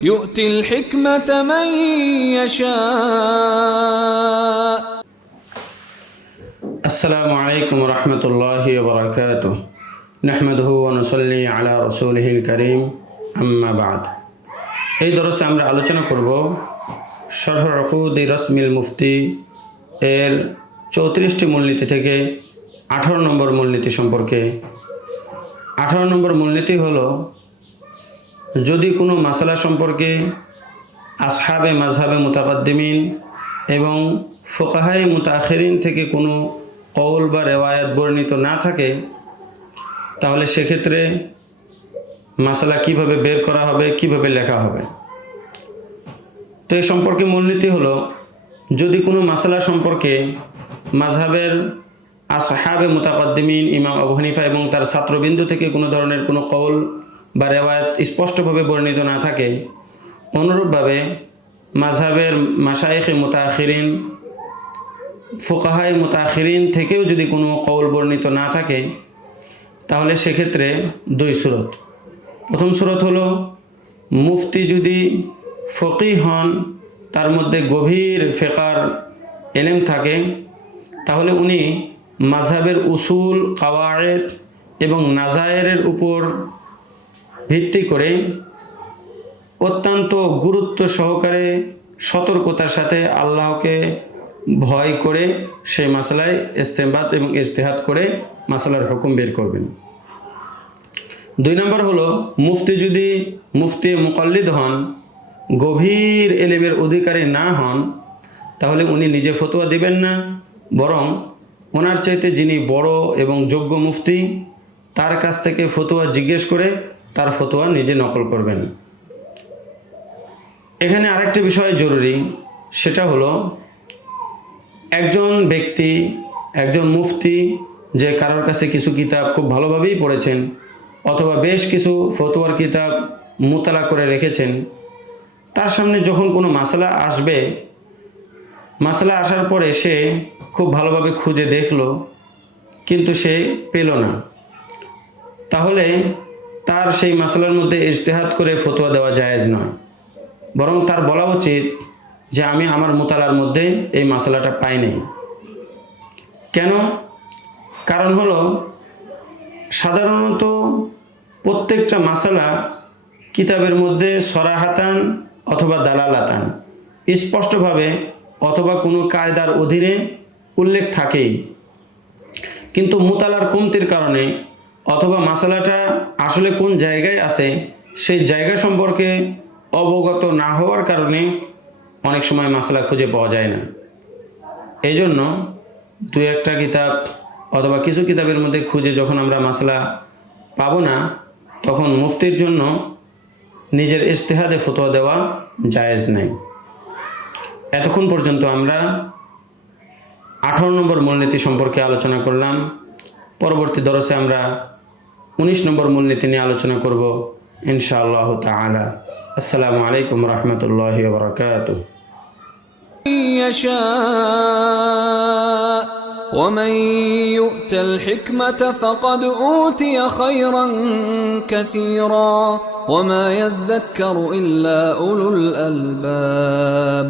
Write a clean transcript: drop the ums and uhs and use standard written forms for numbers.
يؤتي الحكمة من يشاء. السلام عليكم ورحمة الله وبركاته. نحمده ونصلي على رسوله الكريم. أما بعد. এই দরসে আমরা আলোচনা করব শরহ উকুদি রসমিল মুফতি এর 34টি মূলনীতি থেকে 18 নম্বর মূলনীতি সম্পর্কে। 18 নম্বর মূলনীতি হলো, যদি কোনো মাসালা সম্পর্কে আসহাবে মাযহাবে মুতাকাদ্দিমিন এবং ফুকাহায়ে মুতাআখিরিন থেকে কোনো কওল বা রেওয়ায়াত বর্ণিত না থাকে, তাহলে সেক্ষেত্রে মাসালা কিভাবে বের করা হবে, কিভাবে লেখা হবে। তো এই সম্পর্কে মূলনীতি হলো, যদি কোনো মাসালা সম্পর্কে মাযহাবের আসহাবে মুতাকাদ্দিমিন ইমাম আবু হানিফা এবং তার ছাত্রবিন্দু থেকে কোনো ধরনের কোনো কওল বা রেওয়ায়াত স্পষ্টভাবে বর্ণিত না থাকে, অনুরূপভাবে মাযহাবের মাশায়েখে মুতাআখিরিন ফুকাহায়ে মুতাআখিরিন থেকেও যদি কোনো কওল বর্ণিত না থাকে, তাহলে সেক্ষেত্রে দুই সুরত। প্রথম সুরত হলো, মুফতি যদি ফকিহ হন, তার মধ্যে গভীর ফিকহের ইলম থাকে, তাহলে উনি মাযহাবের উসুল, কাওয়ায়েদ এবং নাজায়েরের উপর ভিত্তি করে অত্যন্ত গুরুত্ব সহকারে সতর্কতার সাথে আল্লাহকে ভয় করে সেই মাসলায় ইস্তেমবাত এবং ইজতিহাদ করে মাসলার হুকুম বের করবেন। দুই নম্বর হলো, মুফতি যদি মুফতি মুকাল্লিদ হন, গভীর ইলমের অধিকারী না হন, তাহলে উনি নিজে ফতোয়া দিবেন না, বরং ওনার চাইতে যিনি বড় এবং যোগ্য মুফতি, তার কাছ থেকে ফতোয়া জিজ্ঞেস করে তার ফতোয়া নিজে নকল করবেন। এখানে আরেকটা বিষয় জরুরি, সেটা হলো, একজন ব্যক্তি, একজন মুফতি যে কারোর কাছে কিছু কিতাব খুব ভালোভাবেই পড়েছেন অথবা বেশ কিছু ফতোয়ার কিতাব মুতালা করে রেখেছেন, তার সামনে যখন কোনো মাসলা আসবে, মাসলা আসার পরে সে খুব ভালোভাবে খুঁজে দেখলো কিন্তু সে পেল না, তাহলে তার সেই মাসলার মধ্যে ইজতিহাদ করে ফতোয়া দেওয়া জায়েজ নয়, বরং তার বলা উচিত যে আমি আমার মুতালার মধ্যে এই মাসলাটা পাই নাই। কেন? কারণ হলো, সাধারণত প্রত্যেকটা মাসালা কিতাবের মধ্যে সরাহাতান অথবা দালালাতান স্পষ্টভাবে অথবা কোনো কায়দার অধীনে উল্লেখ থাকেই, কিন্তু মুতালার কমতির কারণে অথবা মাসালাটা আসলে কোন জায়গায় আছে সেই জায়গা সম্পর্কে অবগত না হওয়ার কারণে অনেক সময় মাসলা খুঁজে পাওয়া যায় না। এই জন্য দুই একটা কিতাব অথবা কিছু কিতাবের মধ্যে খুঁজে যখন আমরা মাসলা পাবো না, তখন মুফতির জন্য নিজের ইজতিহাদে ফতোয়া দেওয়া জায়েজ নাই। এতক্ষণ পর্যন্ত আমরা 18 নম্বর মূলনীতি সম্পর্কে আলোচনা করলাম। পরবর্তী দরসে আমরা 19 নম্বর মূলনীতি নিয়ে আলোচনা করব ইনশাআল্লাহ তাআলা। আসসালামু আলাইকুম রহমতুল্লাহি ওয়া বারাকাতুহু। ومن يؤت الحكمة فقد أوتي خيرا كثيرا وما يذكر إلا أولو الألباب.